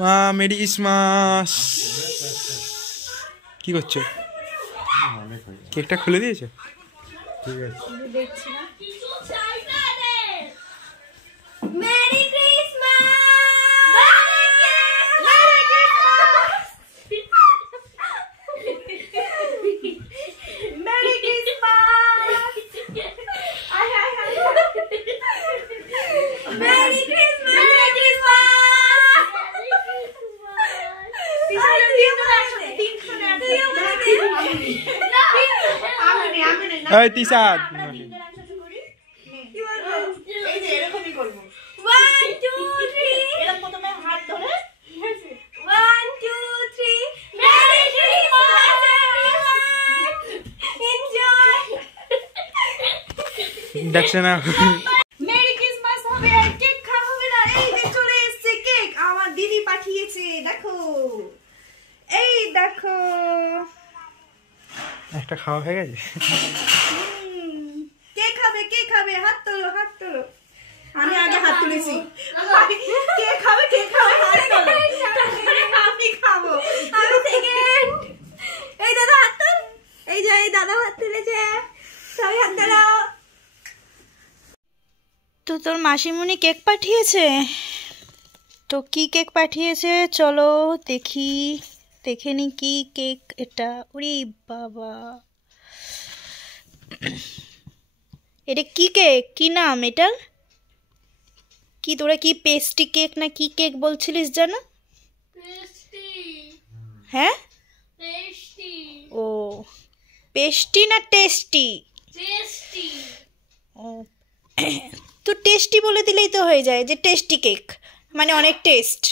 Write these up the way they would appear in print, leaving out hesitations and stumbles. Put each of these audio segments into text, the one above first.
মা merry Christmas. কি করছো? কেকটা খুলে দিয়েছো? ঠিক আছে। এই তিশাদ দেখছে না মেরি ক্রিসমাস হবে আর কেক খাওয়া হবে না। এই যে চলে এসেছে কেক, আমার দিদি পাঠিয়েছে। দেখো, এই দেখো, একটা খাওয়া হয়ে গেছে। কেক খাবে, কেক খাবে, হাত তোলো, হাত তোলো। আমি আগে হাত তুলেছি। কেক খাবে, কেক খাবে, হাত তোলো। আমি খাবো, আমি সেকেন্ড। এই দাদা হাত তোল। এই যে এই দাদা হাত তুলেছে, সবাই হাত দাও। তো তোর মাসিমণি কেক পাঠিয়েছে, তো কি কেক পাঠিয়েছে চলো দেখি, দেখে নি কি কেক এটা। ওরে বাবা, এটা কি কেক, কি নাম এটার? কি তোরা কি পেস্ট্রি কেক না কি কেক বলছিলিস জানো? হ্যাঁ, ও পেস্ট্রি না টেস্টি? ও তো টেস্টি বলে দিলেই তো হয়ে যায়, যে টেস্টি কেক মানে অনেক টেস্ট।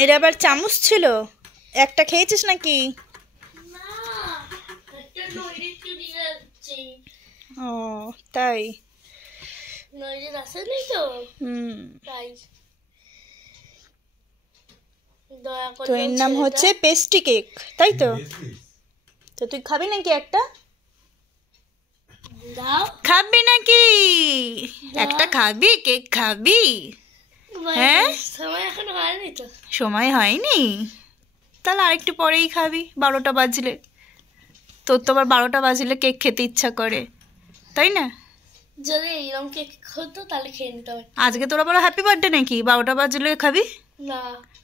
এটা আবার চামচ ছিল, একটা খেয়েছিস নাকি? ও তাই, তো এর নাম হচ্ছে পেস্ট্রি কেক, তাই তো? তো তুই খাবি নাকি একটা? খাবি নাকি একটা? খাবি কেক খাবি? হ্যাঁ, সময় হয়নি, তাহলে আরেকটু পরেই খাবি, 12টা বাজলে। তোর তো আবার 12টা বাজলে কেক খেতে ইচ্ছা করে, তাই না? যদি এরকম কেক হতো তাহলে খেয়ে নিতাম। আজকে তোর আবার হ্যাপি বার্থডে নাকি 12টা বাজলে খাবি? না,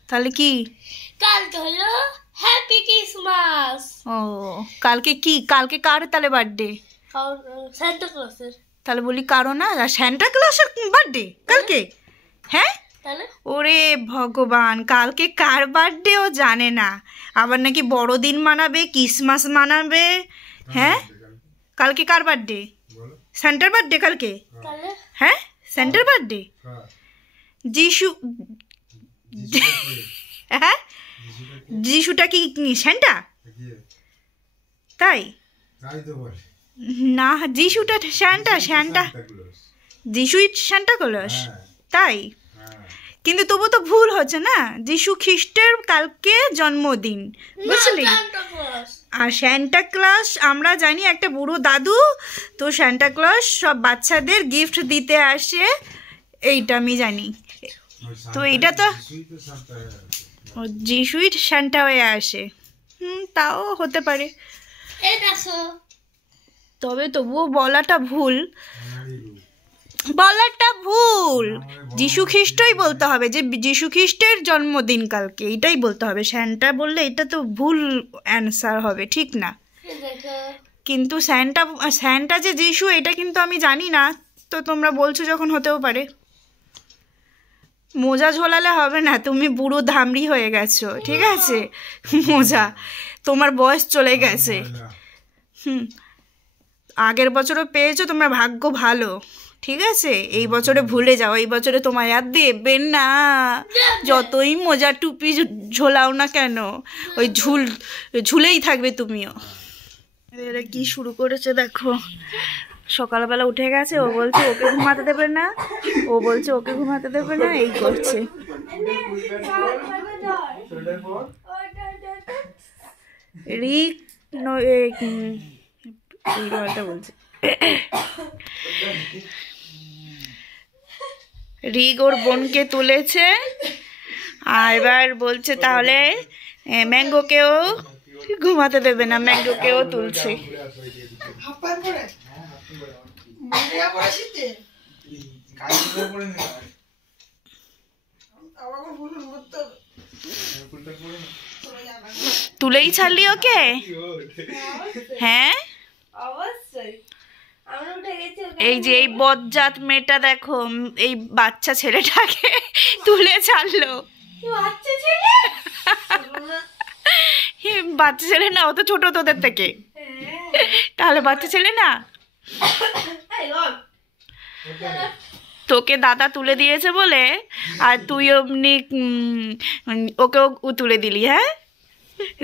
তাহলে কি? কালকে হলো হ্যাপি ক্রিসমাস। ও কালকে কি? কালকে কার তাহলে বার্থডে? সান্টা ক্লজের। তাহলে বলি কারো না, সান্টা ক্লজের বার্থডে কালকে? হ্যাঁ, ওরে ভগবান, কালকে কার বার্থডে ও জানে না, আবার নাকি বড়দিন মানাবে, ক্রিসমাস মানাবে। হ্যাঁ, কালকে কার বার্থডে? সান্টার বার্থডে কালকে? হ্যাঁ, সান্টার বার্থডে। যিশু, হ্যাঁ, যিশুটা কি সান্টা? তাই না, যিশুটা সান্টা, সান্টা যিশুই সান্টা ক্লজ, তাই? কিন্তু তবু তো ভুল হচ্ছে না, যিশু খ্রিস্টের কালকে জন্মদিন, বুঝলি? আর সান্টা ক্লজ আমরা জানি একটা বুড়ো দাদু, তো সান্টা ক্লজ সব বাচ্চাদের গিফট দিতে আসে, এইটা আমি জানি। তো এটা তো যিশুই সান্টা হয়ে আসে, তাও হতে পারে, তবে তবুও বলাটা ভুল, বলাটা ভুল। যিশু খ্রিস্টই বলতে হবে, যে যিশু খ্রিস্টের জন্মদিন কালকে, এটাই বলতে হবে। সান্টা বললে এটা তো ভুল অ্যান্সার হবে, ঠিক না? কিন্তু সান্টা যে যিশু, এটা কিন্তু আমি জানি না, তো তোমরা বলছো যখন হতেও পারে। মোজা ঝোলালে হবে না, তুমি বুড়ো ধামড়ি হয়ে গেছো, ঠিক আছে? মোজা, তোমার বয়স চলে গেছে। আগের বছরও পেয়েছো, তোমার ভাগ্য ভালো, ঠিক আছে? এই বছরে ভুলে যাও, এই বছরে তোমায় আর দেবে না, যতই মোজা টুপি ঝোলাও না কেন, ওই ঝুলেই থাকবে তুমিও। এরা কি শুরু করেছে দেখো, সকালবেলা উঠে গেছে, ও বলছে ওকে ঘুমাতে দেবে না, ও বলছে ওকে ঘুমাতে দেবে না, এই করছে। রিক বলছে রিগ ওর বোনকে তুলেছে, আর এবার বলছে তাহলে ম্যাঙ্গোকেও ঘুমাতে দেবে না, ম্যাঙ্গোকেও তুলছে। তুলেই ছাড়লি ওকে? হ্যাঁ, এই যে এই বজ্জাত মেয়েটা দেখো, এই বাচ্চা ছেলেটাকে তুলে ছাড়লো। বাচ্চা ছেলে না, ও তো ছোট তোদের থেকে, তাহলে বাচ্চা ছেলে না? তোকে দাদা তুলে দিয়েছে বলে আর তুই অমনি ওকেও তুলে দিলি, হ্যাঁ,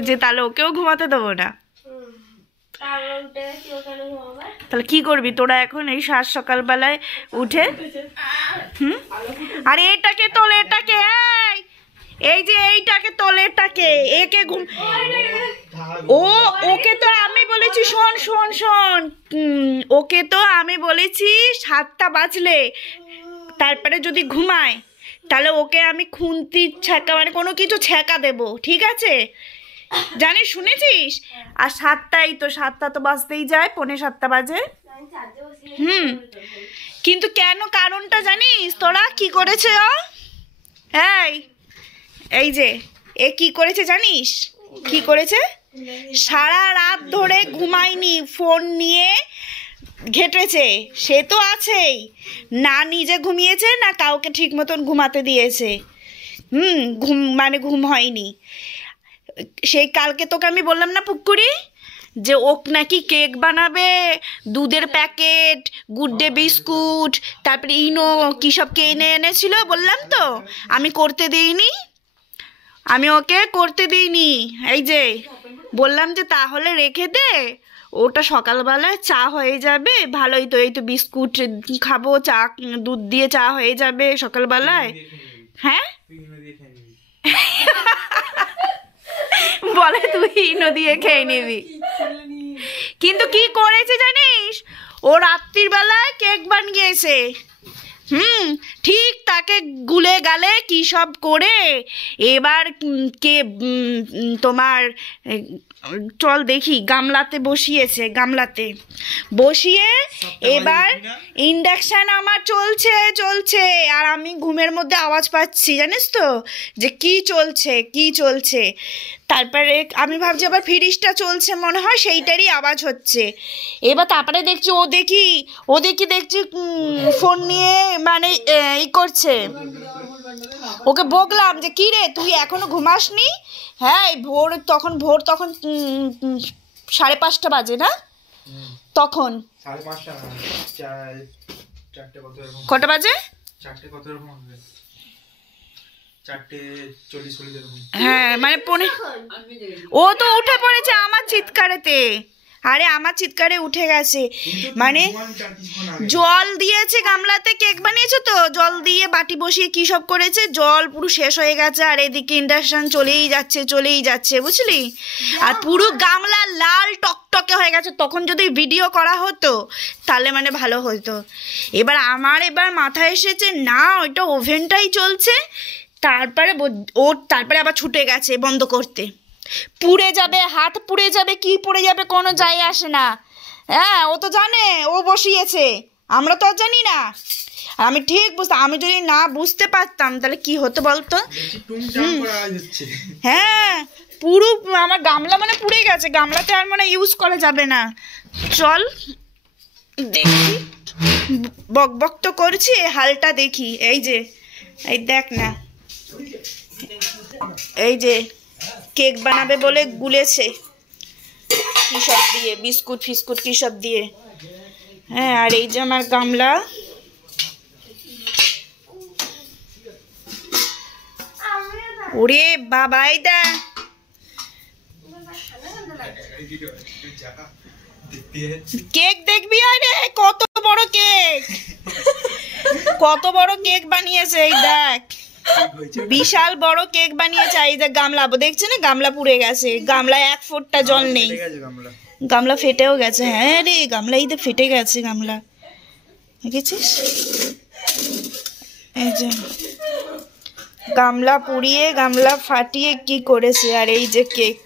যে তাহলে ওকেও ঘুমাতে দেবো না। তাহলে কি করবি তোরা এখন এই সাত সকালবেলায় উঠে? আর এটাকে তোল, এটাকে, এই যে এইটাকে তোল, এটাকে, একে ঘুম। ওকে তো আমি বলেছি, শোন শোন শোন, ওকে তো আমি বলেছি 7টা বাজলে তারপরে যদি ঘুমায় তাহলে ওকে আমি খুন্তি ছ্যাঁকা মানে কোনো কিছু ছ্যাঁকা দেবো, ঠিক আছে? জানিস, শুনেছিস? আর 7টাই তো, 7টা তো বাজতেই যায়, 6:45 বাজে। কিন্তু কেন, কারণটা জানিস তোরা? কি করেছে ও? এই যে এ কি করেছে জানিস? কি করেছে? সারা রাত ধরে ঘুমায়নি, ফোন নিয়ে ঘেটেছে। সে তো আছেই, না নিজে ঘুমিয়েছে না কাউকে ঠিক মতন ঘুমাতে দিয়েছে। ঘুম হয়নি। সেই কালকে তোকে আমি বললাম না পুকুরি, যে ওক নাকি কেক বানাবে, দুধের প্যাকেট, গুড ডে বিস্কুট, তারপরে ইনো কী সব কিনে এনেছিল, বললাম তো আমি করতে দিইনি, আমি ওকে করতে দিইনি। এই যে বললাম যে তাহলে রেখে দে, ওটা সকালবেলায় চা হয়ে যাবে, ভালোই তো, এই তো বিস্কুট খাবো, চা দুধ দিয়ে চা হয়ে যাবে সকালবেলায়। হ্যাঁ বলে তুই ইনো দিয়ে খেয়ে নিবি। কিন্তু কি করেছে জানিস? ও রাত্রির বেলায় কেক বানিয়েছে। ঠিক তাকে গুলে গালে কি সব করে এবার কে তোমার চল দেখি গামলাতে বসিয়েছে, গামলাতে বসিয়ে এবার ইন্ডাকশান আমার চলছে আর আমি ঘুমের মধ্যে আওয়াজ পাচ্ছি, জানিস তো, যে কি চলছে। তারপরে আমি ভাবছি আবার ফ্রিজটা চলছে মনে হয়, সেইটারই আওয়াজ হচ্ছে। এবার তারপরে দেখছি ও দেখছি ফোন নিয়ে মানে এই করছে। ওকে বকলাম যে কি রে তুই এখনো ঘুমাসনি? হ্যাঁ ভোর তখন 5:30 বাজে না, তখন কটা বাজে? হ্যাঁ মানে ও তো উঠে পড়েছে আমার চিৎকারেতে। আরে আমার চিৎকারে উঠে গেছে, মানে জল দিয়েছে গামলাতে, কেক বানিয়েছে তো, জল দিয়ে বাটি বসিয়ে কী সব করেছে, জল পুরো শেষ হয়ে গেছে, আর এদিকে ইন্ডাকশান চলেই যাচ্ছে বুঝলি, আর পুরো গামলা লাল টকটকে হয়ে গেছে। তখন যদি ভিডিও করা হতো তাহলে মানে ভালো হতো। এবার মাথায় এসেছে না ওইটা ওভেনটাই চলছে, তারপরে আবার ছুটে গেছে বন্ধ করতে। পুড়ে যাবে, হাত পুড়ে যাবে, কি পুড়ে যাবে কোনো যায় আসে না। হ্যাঁ ও তো জানে, ও বসিয়েছে, আমরা তো জানি না। আমি ঠিক আমি যদি না বুঝতে পারতাম তাহলে কি হতো বলতো? হ্যাঁ পুরো আমার গামলা মানে পুড়ে গেছে, গামলাতে আর মানে ইউজ করা যাবে না। চল দেখি, বক তো করছি, হালটা দেখি। এই দেখ না, এই যে কেক বানাবে বলে গুলেছে কি সব দিয়ে, বিস্কুট ফিস্কুট কি সব দিয়ে। হ্যাঁ আর এই যে আমার গামলা, ওরে বাবাই দা, কেক দেখবি? আরে কত বড় কেক বানিয়েছে, এই দেখ বিশাল বড় কেক বানিয়েছে। এই যে গামলা দেখছে না, গামলা পুড়ে গেছে, গামলায় 1 ফোঁটা জল নেই, গামলা ফেটেও গেছে। হ্যাঁ রে গামলা এই তো ফেটে গেছে, গামলা দেখেছিস? এই যে গামলা পুড়িয়ে গামলা ফাটিয়ে কি করেছে, আর এই যে কেক।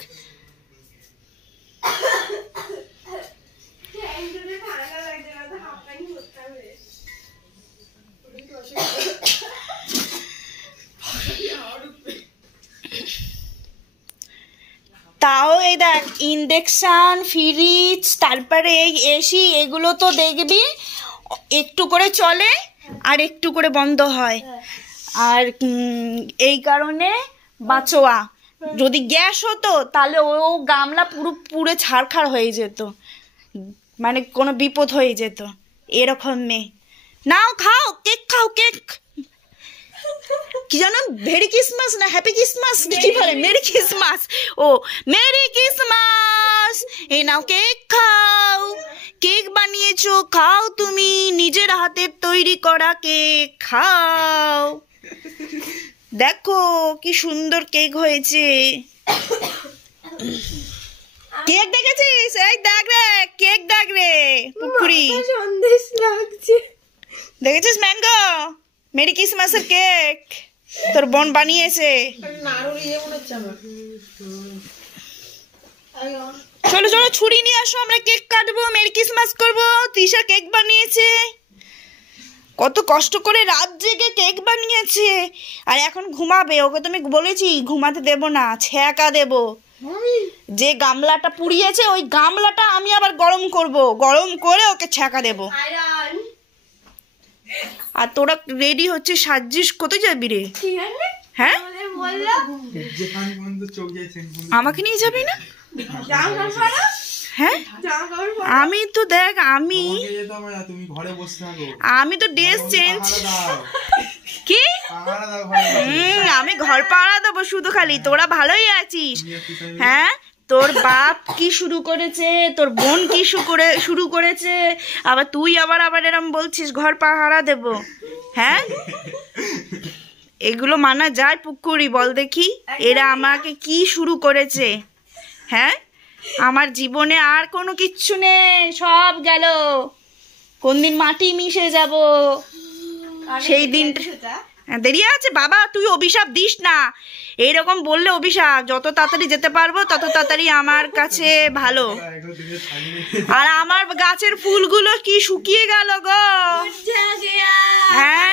তাও এই দেখ ইন্ডাকশান, ফ্রিজ, তারপরে এই এসি, এগুলো তো দেখবি একটু করে চলে আর একটু করে বন্ধ হয়। আর এই কারণে বাঁচোয়া। যদি গ্যাস হতো তাহলে ও গামলা পুরো পুড়ে ছাড়খাড় হয়ে যেত, মানে কোনো বিপদ হয়ে যেত। এরকম মেয়ে। নাও খাও, কেক খাও, কেক। কি জানো, মেরি ক্রিসমাস না হ্যাপি ক্রিসমাস কি বলে? Merry Christmas. ও মেরি ক্রিসমাস। এই নাও কেক খাও। কেক বানিয়েছো, খাও তুমি, নিজের হাতের তৈরি করা কেক খাও। দেখো কি সুন্দর কেক হয়েছে। কেক দেখেছিস? এই দেখ রে, কেক দেখ রে পুকুরি। দেখেছিস ম্যাঙ্গো? মেরি ক্রিসমাসের কেক তোর বোন বানিয়েছে। চলো চলো ছুরি নিয়ে আসো, আমরা কেক কাটবো, মেরি ক্রিসমাস করবো। তৃষা কেক বানিয়েছে, কত কষ্ট করে রাত জেগে কেক বানিয়েছে। আর এখন ঘুমাবে। ওকে তুমি বলেছি ঘুমাতে দেব না, ছ্যাঁকা দেব। যে গামলাটা পুড়িয়েছে ওই গামলাটা আমি আবার গরম করব, গরম করে ওকে ছ্যাঁকা দেব। আর তোরা রেডি হচ্ছে, সাজিস, কোথায় যাবি রে? হ্যাঁ আমাকে নিয়ে যাবি না? হ্যাঁ আমি তো দেখ, আমি তো ড্রেস চেঞ্জ। কি আমি ঘর পাহারা দেবো শুধু? খালি তোরা ভালোই আছিস? হ্যাঁ তোর বাপ কি শুরু করেছে, তোর বোন কি শুরু করেছে, আবার তুই আবার এরম বলছিস ঘর পাহারা দেব? হ্যাঁ এগুলো মানা যায় পুকুরি? বল দেখি, এরা আমাকে কি শুরু করেছে? হ্যাঁ আমার জীবনে আর কোনো কিচ্ছু নেই, সব গেল। কোন দিন মাটি মিশে যাব সেই দিনটা দেরি আছে। বাবা তুই অভিশাপ দিস না, এইরকম বললে অভিশাপ। যত তাড়াতাড়ি যেতে পারবো তত তাড়াতাড়ি আমার কাছে ভালো। আর আমার গাছের ফুলগুলো কি শুকিয়ে গেল গো। হ্যাঁ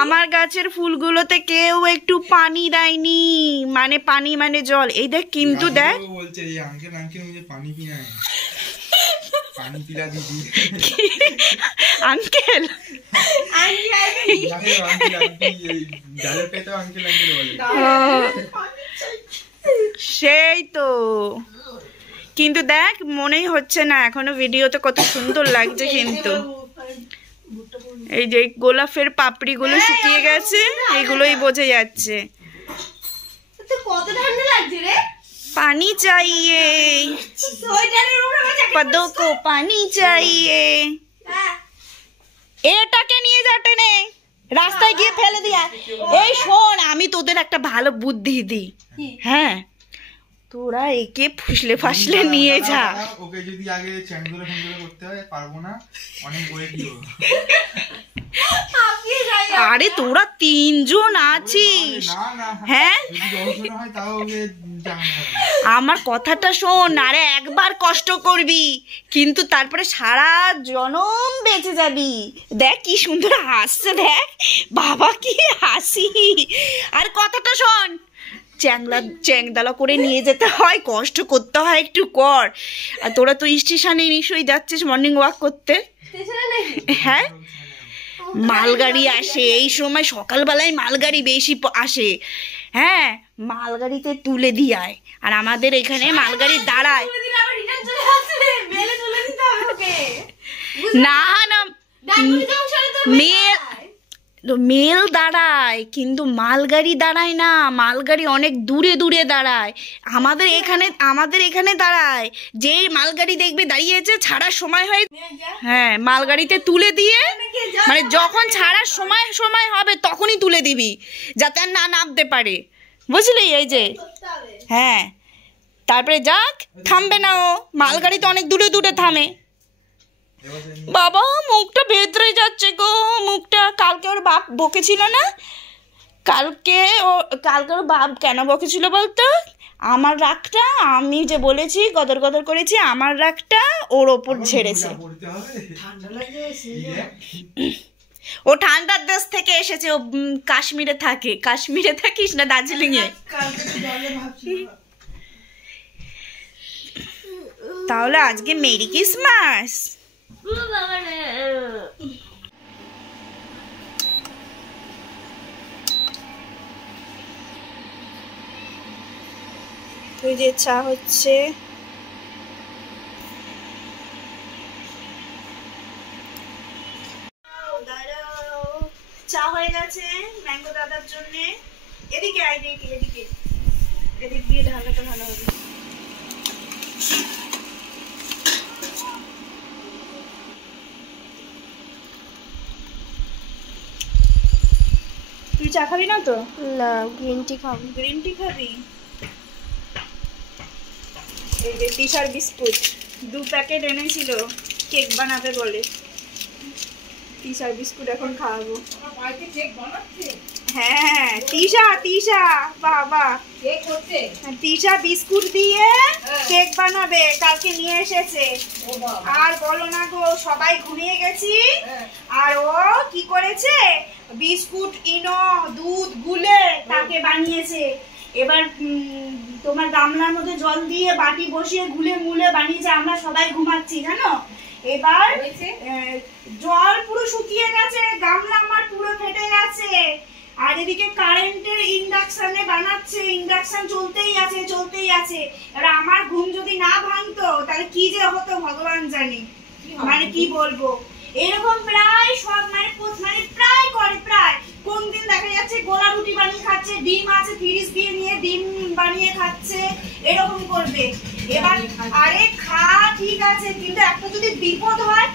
আমার গাছের ফুলগুলোতে কেউ একটু পানি দেয়নি, মানে পানি মানে জল। এই দেখ, কিন্তু দেখ আঙ্কেল সেই তো, কিন্তু দেখ মনেই হচ্ছে না এখনো। ভিডিওতে কত সুন্দর লাগছে, কিন্তু এই যে গোলাপের পাপড়িগুলো শুকিয়ে গেছে, এগুলোই বোঝা যাচ্ছে। पानी चाहिए, पदों को पानी चाहिए। এটাকে নিয়ে যা টেনে, রাস্তায় গিয়ে ফেলে দিয়া। এই শোন, আমি তোদের একটা ভালো বুদ্ধি দিই। হ্যাঁ তোরা একে ফুসলে ফাসলে নিয়ে যা। ওকে যদি আগে চ্যাংদোলা ফ্যাংদোলা করতে হয় পারবো না, অনেক বলে দিও। আরে তোরা তিনজন আছিস। হ্যাঁ আমার কথাটা শোন, আরে একবার কষ্ট করবি কিন্তু তারপরে সারা জনম বেঁচে যাবি। দেখ কি সুন্দর হাসছে, দেখ বাবা কি হাসি। আর কথাটা শোন, চ্যাংদালা করে নিয়ে যেতে হয়, কষ্ট করতে হয়, একটু কর। আর তোরা তো স্টেশনে নিশ্চয়ই যাচ্ছিস মর্নিং ওয়াক করতে। হ্যাঁ মালগাড়ি আসে এই সময়, সকালবেলায় মালগাড়ি বেশি আসে। হ্যাঁ মালগাড়িতে তুলে দিয়ায়, আর আমাদের এখানে মালগাড়ি দাঁড়ায় না না, মেল দাঁড়ায় কিন্তু মালগাড়ি দাঁড়ায় না। মালগাড়ি অনেক দূরে দূরে দাঁড়ায়, আমাদের এখানে দাঁড়ায়। যে মালগাড়ি দেখবে দাঁড়িয়েছে, ছাড়ার সময় হয়, হ্যাঁ মালগাড়িতে তুলে দিয়ে, মানে যখন ছাড়ার সময় হবে তখনই তুলে দিবি, যাতে আর না নামতে পারে, বুঝলি? এই যে হ্যাঁ, তারপরে যাক, থামবে না ও, মালগাড়ি তো অনেক দূরে দূরে থামে। বাবা মুখটা ভেতরে যাচ্ছে গো, মুখটা। কালকে ওর বাপ বকেছিল না, কালকে ওর বাপ কেন বকেছিল বলতো? আমার রাগটা, আমি যে বলেছি গদর গদর করেছি, আমার রাগটা ওর ওপর ঝেড়েছে। ও ঠান্ডার দেশ থেকে এসেছে, ও কাশ্মীরে থাকে। কাশ্মীরে থাকিস না দার্জিলিং এ? তাহলে আজকে মেরি ক্রিসমাস। ওই যে চা হচ্ছে, চা হয়ে গেছে ম্যাঙ্গো দাদার জন্য। এদিকে আয়, এদিকে এদিক দিয়ে ঢালাটা ভালো হবে। তুই চা খাবি না তো? না, গ্রিন টি খাবো। গ্রিন টি খাবি? এই যে টিশার বিস্কুট 2 প্যাকেট এনেছিল, কেক বানাবে বলে। টিশার বিস্কুট এখন খাওয়াবো। হ্যাঁ, তিশা বাবা তিশা বিস্কুট দিয়ে কেক বানাবে, কালকে নিয়ে এসেছে। আর বলো না গো, সবাই ঘুমিয়ে গেছি, আর ও কি করেছে, বিস্কুট ইনো দুধ গুলে তাকে বানিয়েছে। এবার তোমার গামলার মধ্যে জল দিয়ে বাটি বসিয়ে গুলে মুলে বানিয়েছে। আমরা সবাই ঘুমাচ্ছি জানো। এবার জল পুরো শুকিয়ে গেছে, গামলা আমার পুরো ফেটে গেছে। আর এদিকে কারেন্টের ইন্ডাকশনে বানাচ্ছে, ইন্ডাকশন চলতেই আছে। এবার আমার ঘুম যদি না ভাঙতো তাহলে কি যে হতো ভগবান জানে। মানে কি বলবো, এরকম প্রায় সব মানে প্রায় কোন দিন দেখা যাচ্ছে গোলা রুটি বানিয়ে খাচ্ছে, ডিম আছে ফ্রিজ দিয়ে নিয়ে ডিম বানিয়ে খাচ্ছে, এরকম করবে। এবার আরে খা ঠিক আছে, কিন্তু একটা যদি বিপদ হয়,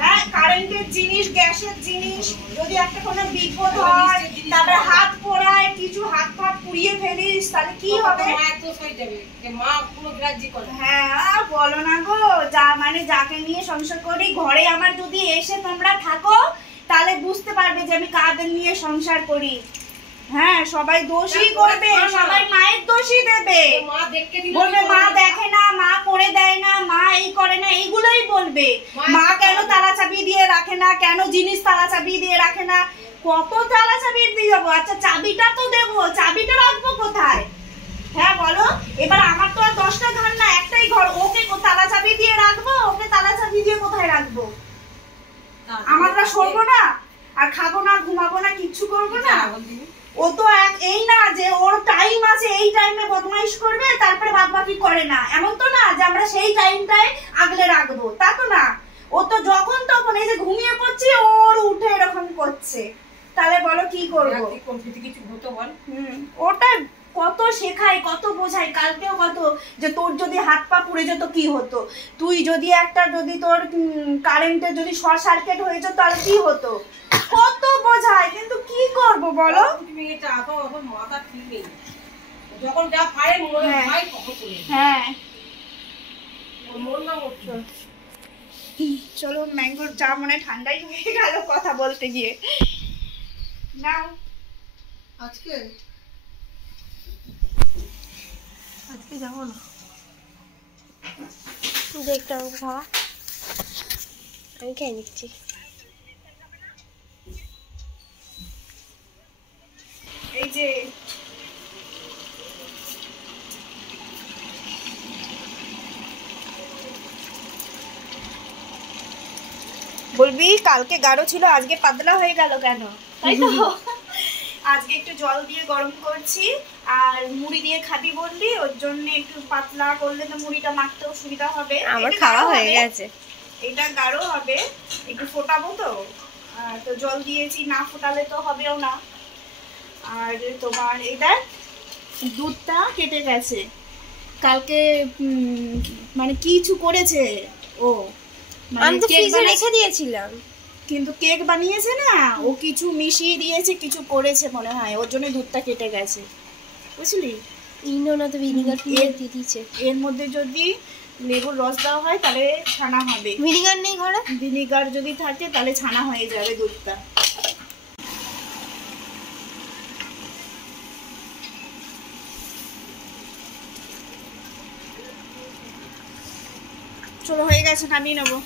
হ্যাঁ কারেন্টের জিনিস, গ্যাসের জিনিস, যদি একটা কোনো বিপদ হয়, তারপরে হাত পোড়ায়, কিছু হাত ফাত পুড়িয়ে ফেলিস, তাহলে কি হবে? হ্যাঁ বলো না গো, যা মানে যাকে নিয়ে সংসার করি, ঘরে আমার যদি এসে তোমরা থাকো তাহলে বুঝতে পারবে যে আমি কাদের নিয়ে সংসার করি। হ্যাঁ সবাই দোষই করবে, সবাই মায়ের দোষই দেবে, বলবে মা দেখে না, মা করে দেয় না, মা এই করে না, এইগুলোই বলবে। মা কেন তালা চাবি দিয়ে রাখে না, কেন জিনিস তালা চাবি দিয়ে রাখে না, কত তালা চাবি দিয়ে যাবো? আচ্ছা চাবিটা তো দেবো, চাবিটা রাখবো কোথায়? হ্যাঁ বলো। এবার আমার তো আর 10টা ঘর না, একটাই ঘর, ওকে তালা চাবি দিয়ে রাখবো, ওকে তালা চাবি দিয়ে কোথায় রাখবো? আমরা সরবো না, আর খাবো না, ঘুমাবো না, কিচ্ছু করবো না। ও তো এই না যে ওর টাইম আছে, এই টাইমে বদমাইশ করবে, তারপরে বাদ বাকি করে না, এমন তো না যে আমরা সেই টাইমটাই আগলে রাখবো, তা তো না। ও তো যখন তখন এই যে ঘুমিয়ে পড়ছি ওর উঠে এরকম করছে, তাহলে বলো কি করবো? ওটা কত শেখাই, কত বোঝাই, কালকেও কত যে তোর যদি হাত পা পুড়ে যেত কি হতো, তুই যদি যদি তোর কারেন্টে যদি শর্ট সার্কিট হয়ে যেত তাহলে কি হতো, কত বোঝাই, কিন্তু কি করবো বলো? হ্যাঁ চলো, ম্যাঙ্গোর চা মনে ঠান্ডাই হয়ে গেল কথা বলতে গিয়ে। নাও আজকে যাবো না, দেখতে হবে খাওয়া, আমি খেয়ে নিচ্ছি। এই যে বলবি কালকে গাঢ় ছিল, আজকে পাতলা হয়ে গেল কেন? তাই তো আজকে একটু জল দিয়ে গরম করছি, আর মুড়ি দিয়ে খাবি বললি, ওর জন্য একটু পাতলা করলে তো মুড়িটা মাখতেও সুবিধা হবে। আমার খাওয়া হয়ে গেছে, এটা গাঢ় হবে, একটু ফোটাবো তো, তো জল দিয়েছি, না ফোটালে তো হবেও না। আর তোমার এটা দুধটা কেটে গেছে, কালকে মানে কিছু করেছে ও, আমি তো ফ্রিজে রেখে দিয়েছিলাম, কিন্তু কেক বানিয়েছে না, ও কিছু মিশিয়ে দিয়েছে, কিছু করেছে মনে হয়, ওর জন্য দুধটা কেটে গেছে, বুঝলি? ইনো না তো ভিনিগার দিয়ে দিয়েছে। এর মধ্যে যদি লেবুর রস দেওয়া হয় তাহলে ছানা হবে। ভিনিগার নেই ঘরে? ভিনিগার যদি থাকে তাহলে ছানা হয়ে যাবে দুধটা। চলো হয়ে গেছে, নামিয়ে নেবো।